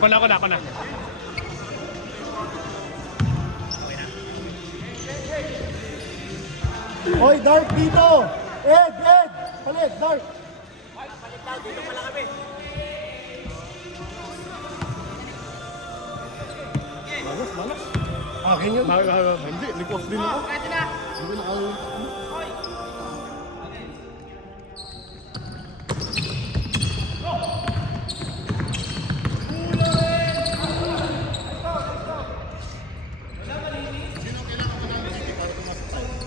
Ako na. Hoy, Dark dito! Ed! Palit, Dark! Palit daw, dito pala kami. Malas. Akin yun. Hindi, nag-off din ako. Pwede na. Hindi na ako.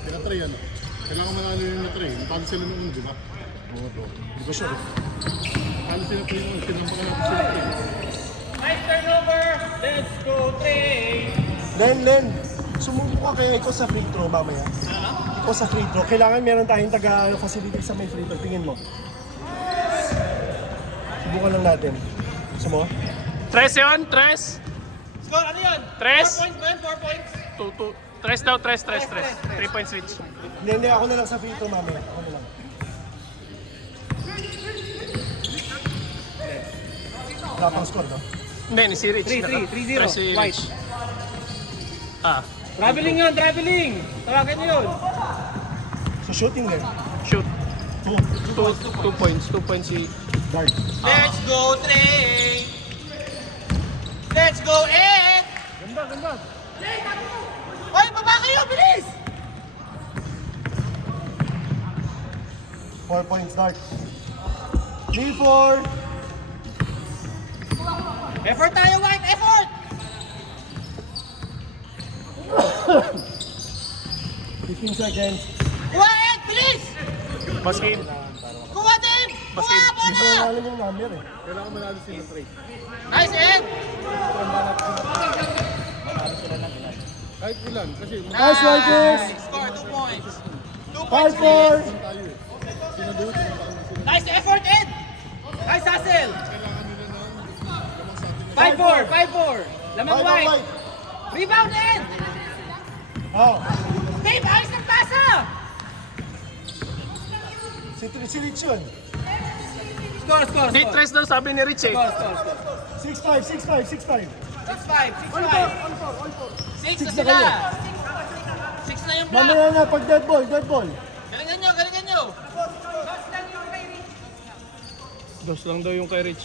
Tinatry yan. Kailangan manalo yung na-try. Natalo sila noon, di ba? Oo, bro. Hindi ko sure. Natalo sila try noon. Sinampakan natin sila try. Nice turnover. Let's go, Trey. Len, sumubok ka kaya ikaw sa free throw mamaya. Ikaw sa free throw. Kailangan meron tayong taga-facility sa may free throw. Tingin mo. Subukan lang natin. Gusto mo? Tres yun, tres. Score, ano yun? Tres. 4 points ba yun? 4 points? Tres daw, tres. 3 point switch. Hindi. Ako na lang sa free throw mamaya. Ako na lang. Wala pang score, no? Hindi, ni si Rich. 3-0. Tres si White. Rich. Ah, Traveling yun, traveling. Tawagan nyo yun. So shooting din. shoot. 2 2 points. 2 points si... Dark. Let's go, Trey. Let's go, Ed. Ganda. Hoy, baba kayo, bilis. 4 points, Dark. 3-4. Effort tayo, White, effort. 15 seconds. Kuha, Ed, bilis. Basket. Kuha din. Kuha, Basket. Hindi bono. ko alam yung number eh. Kailangan manalo sila try. Nice, Ed. Kahit ilan. Kasi Nice, Marcus. Score, 2 points. 2 5-4. points. tayo eh. Sino doon? Nice effort, Ed. Nice hustle. Kailangan nila ng lamang sa atin. 5-4. Lamang White. Rebound, Ed. Oh. Dave, ayos ng pasa. Si Rich yun. Score. Di, tres daw sabi ni Rich eh. Score. 6-5. 6-5. 6 Six na na sila. kayo. 6 na yung block. Mamaya na pag dead ball. Galingan nyo. Dos lang daw yung kay Rich.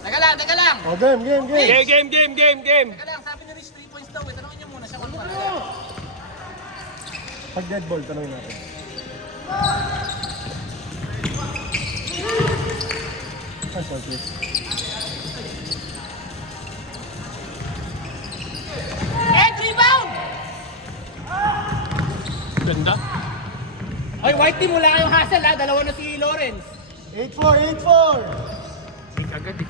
Teka lang. Oh, game. Game. Teka lang, sabi ni Rich 3 points daw. Tanongin nyo muna siya kung ano. Pag dead ball, tanongin natin. Nice, Marcus. Ed, rebound! Ganda. Hoy, White team, wala kayong hustle ha. Dalawa na si Lawrence. 8-4. Pick agad eh.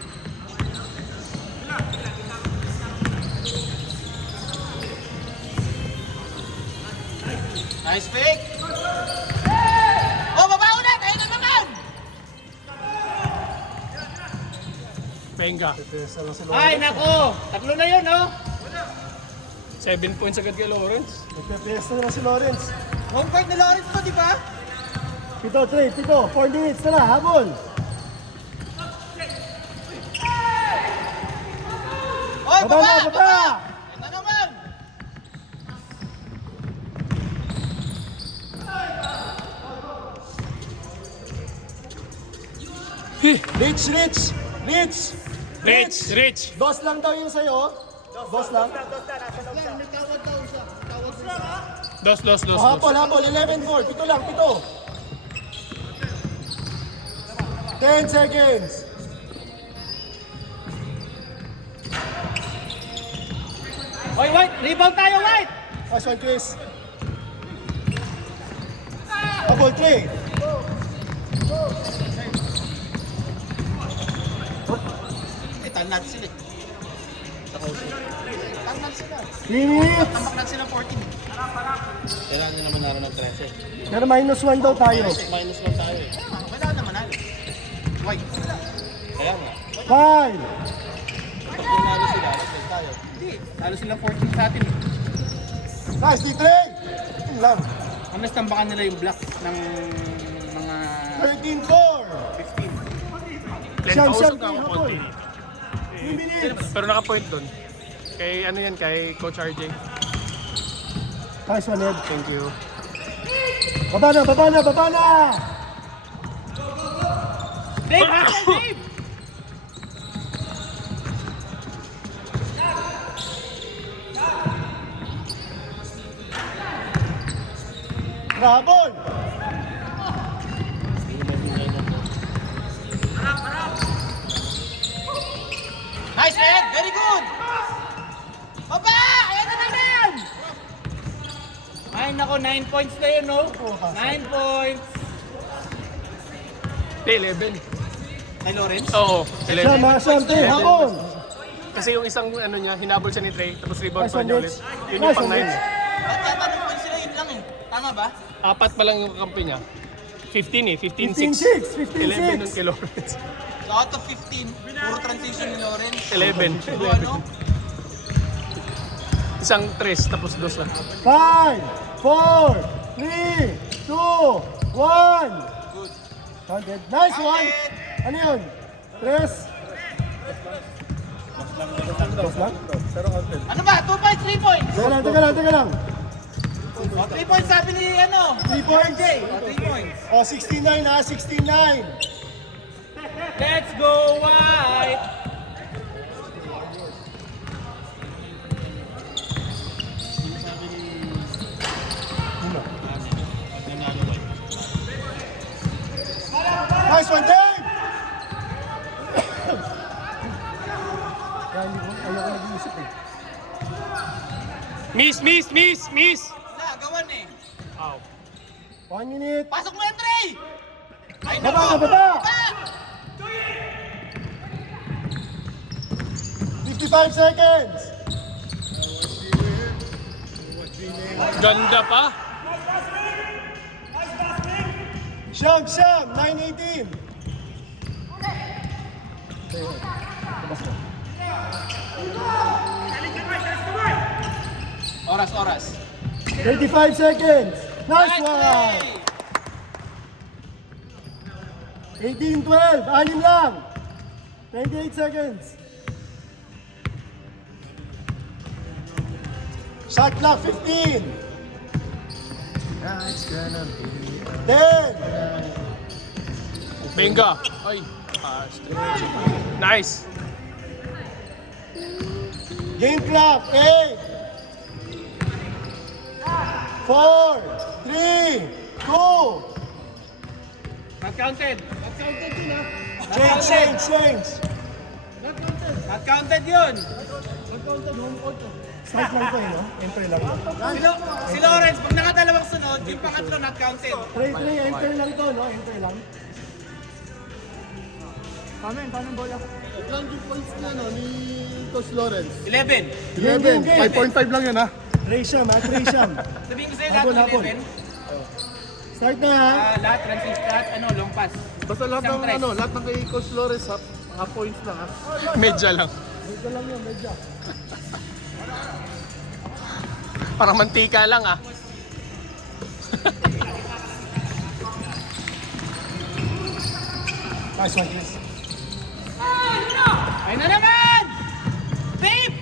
Nice pick. Oh, baba ulit. Ayun na naman. Penga. Pesa lang si Ay, Lawrence. nako. Tatlo na yun, no? 7 points agad kay Lawrence. Nagpepesa na lang si Lawrence. Home court ni Lawrence to, di ba? Pito, 4 minutes na habol. Oy, Baba baba! na, baba! Ayun na naman. Rich. Rich. Dos lang daw yung sa'yo. Dos lang. Dos. Oh, habol. 11-4. Pito lang. 10 seconds. Oy, White. Rebound tayo, White. Pass on, Chris. Habol, 3. Tanad sila. Tanad sila. 3 minutes. Tambak sila 14. Kailangan nyo naman naroon ng 13. Pero -1 daw tayo. Minus lang tayo eh. Kailangan naman natin. White. Kaya nga. 5. Pag dinalo sila, alas tayo. Hindi. Talo sila 14 sa atin. Nice, D3. Yun lang. Unless tambakan nila yung block ng mga 13-4. 15. Len Siyam, Pausog siyam, ako habol. konti. 3 minutes. Pero naka-point doon. Kay ano yan, kay Coach RJ. Nice one, Ed. Thank you. Baba na, baba na, baba na! Dave, Hassel, Dave! Rabol! Nice, Ed! Very good! Baba! Ayan na naman! Ay, nako, 9 points na yun, no? 9 points. Hindi, 11. Kay Lawrence? Oo, Siyam, 11. ha? Siyam, Trey, habol! Kasi yung isang ano niya, hinabol siya ni Trey, tapos rebound Nice pa one, niya Mitch. ulit. Yun Nice yung pang one, 9. Mitch. Ba't yata nung points sila yun lang eh? Tama ba? 4 pa lang yung kampi niya. 15 eh, 15-6, 15-6. 11 nun kay Lawrence. So out of 15, puro transition ni Lawrence. 11. Puro ano? Isang 3, tapos 2 lang. 5, 4, 3, 2, 1. Good. Counted. Nice one! Ano yun? 3? Dos lang? Ano ba? 2 points, 3 points? Teka lang. O, 3 points sabi ni ano? 3 points. O, 3 points. Oh, 69 ha, 69. Let's go, White! Nice one, Dave! Kaya hindi ko, ayaw ko nag-iisip eh. Miss! Wala, gawan eh. Ow. 1 minute. Pasok mo yan, Trey! Ay, Baba na, baba! 55 seconds. Ganda pa. Siyam, 9-18. Oras. 35 seconds. Nice one. 18-12. 6 lang. 28 seconds. Shot clock 15. 10. Benga. Ay. Nice. Game clock 8. 4, 3, 2. Not counted. Change. Not counted yun. Start lang to eh, no? Enter lang. Si Lawrence, pag nakadalawang sunod, yung pangatlo not counted. Try, enter lang to, no? Enter lang. Paano yung bola? Ilang points na no, ni Coach Lawrence? 11. 11. 5.5 lang yun ha. Traysham, ha? Traysham. Sabihin ko sa'yo lahat ng Habol. 11. Start na, ha? Lahat, transition, lahat, long pass. Basta lahat Isang ng tres. lahat ng kay Coach Lawrence ha, mga points lang ha. Medya lang. Medyo lang yun, medyo. Parang mantika lang ah. Nice one, Chris. Ay na naman! Babe!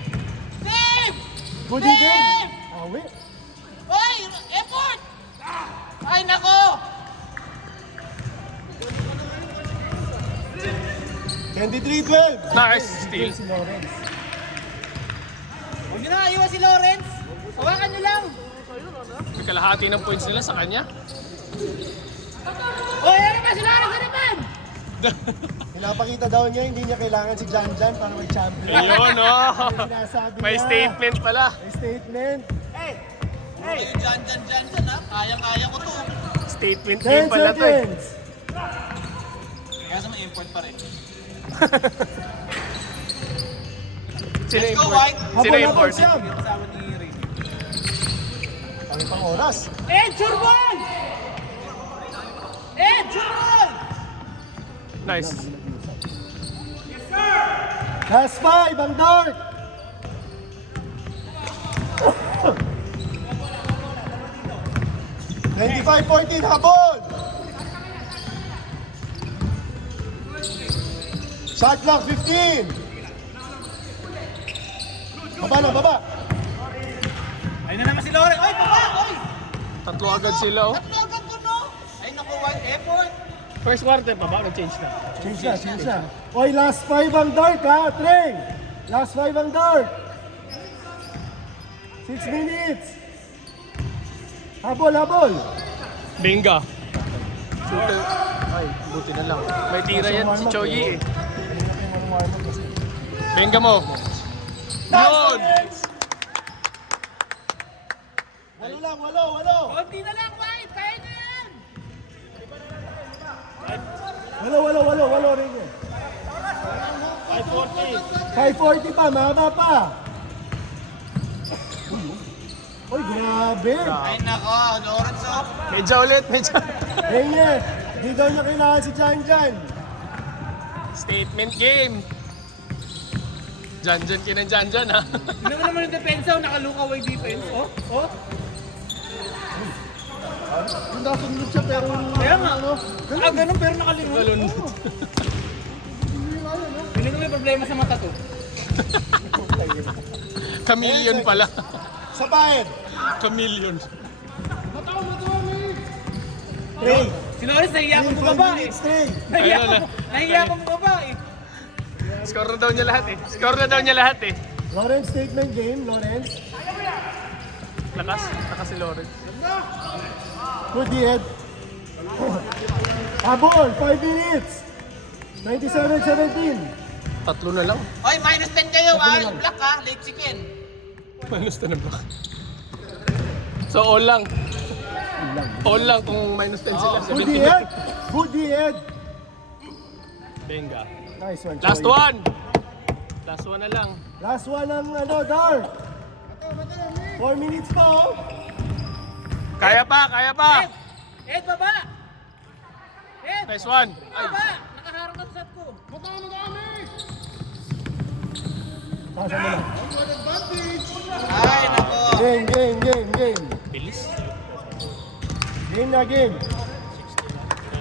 Good game. Awi. Oy! Effort! Ay, nako! 23-12. Nice steal. Si Lawrence. Huwag nyo na iwan si Lawrence. Hawakan nyo lang. May kalahati ng points nila sa kanya. Oy, ano ba si Lawrence? Ano naman? Pinapakita daw niya, hindi niya kailangan si Jan Jan para mag-champion. Ayun oh. Sinasabi May niya. statement pala. May statement. Hey, dyan ha. Kayang-kaya ko to. Statement 10 game pala to eh. seconds. Kaya sa may import pa rin. Sino Let's go, import? White. Sino Habol, import? Siyam. Kasama ni Ray. Ang pang oras. Sure ball! Sure ball! Nice. Last 5, ang dark. $25-14, habol. Shot clock 15. Baba na, baba. Ayun na naman si Loren. Oy, baba! Oy! Tatlo agad sila, oh. Tatlo agad to, no? Ay, naku, one effort. First quarter pa ba? Nag-change na. Change na. Oy, last 5 ang dart ha, Trey. Last 5 ang dart. 6 minutes. Habol. Benga. Shooter. Ay, buti na lang. May tira yan si Choyi eh. Benga mo. Yun! Walo. Konti na lang, White. Kaya na yan. Walo rin yun. 540 pa, mahaba pa. Uy, grabe. Ay, nako. Lawrence, oh. Medya ulit. Reyne, di daw niya kailangan si Jan. Statement game. Jan ha. Hindi mo naman yung depensa, oh. Naka-look-away defense. Oh. Yung nasunod siya pero... Kaya nga, no? Ganun pero nakalingon. Galon. Hindi ko may problema sa mata to. Chameleon pala. Sa bayan. Chameleon. Trey. Si Lawrence, nahiya akong bumaba eh. Trey. Nahiya akong bumaba eh. Score na daw niya lahat eh. Lawrence, statement game, Lawrence. Lakas si Lawrence. Good head. Habol, 5 minutes. 97-17. Tatlo na lang. Oy, minus 10 kayo ah. Yung black ah, late chicken. Minus na ba? So all lang. All lang kung minus 10 sila. Good head. Benga. Nice one, Last Choy. one. Last one na lang. Last one ang dart. 4 minutes pa, oh. Kaya pa. Ed, baba! Ed, Nice one. baba! Nakaharap na sa ko. Pasa mo na. Ay, nako. Game. Bilis. Game na game.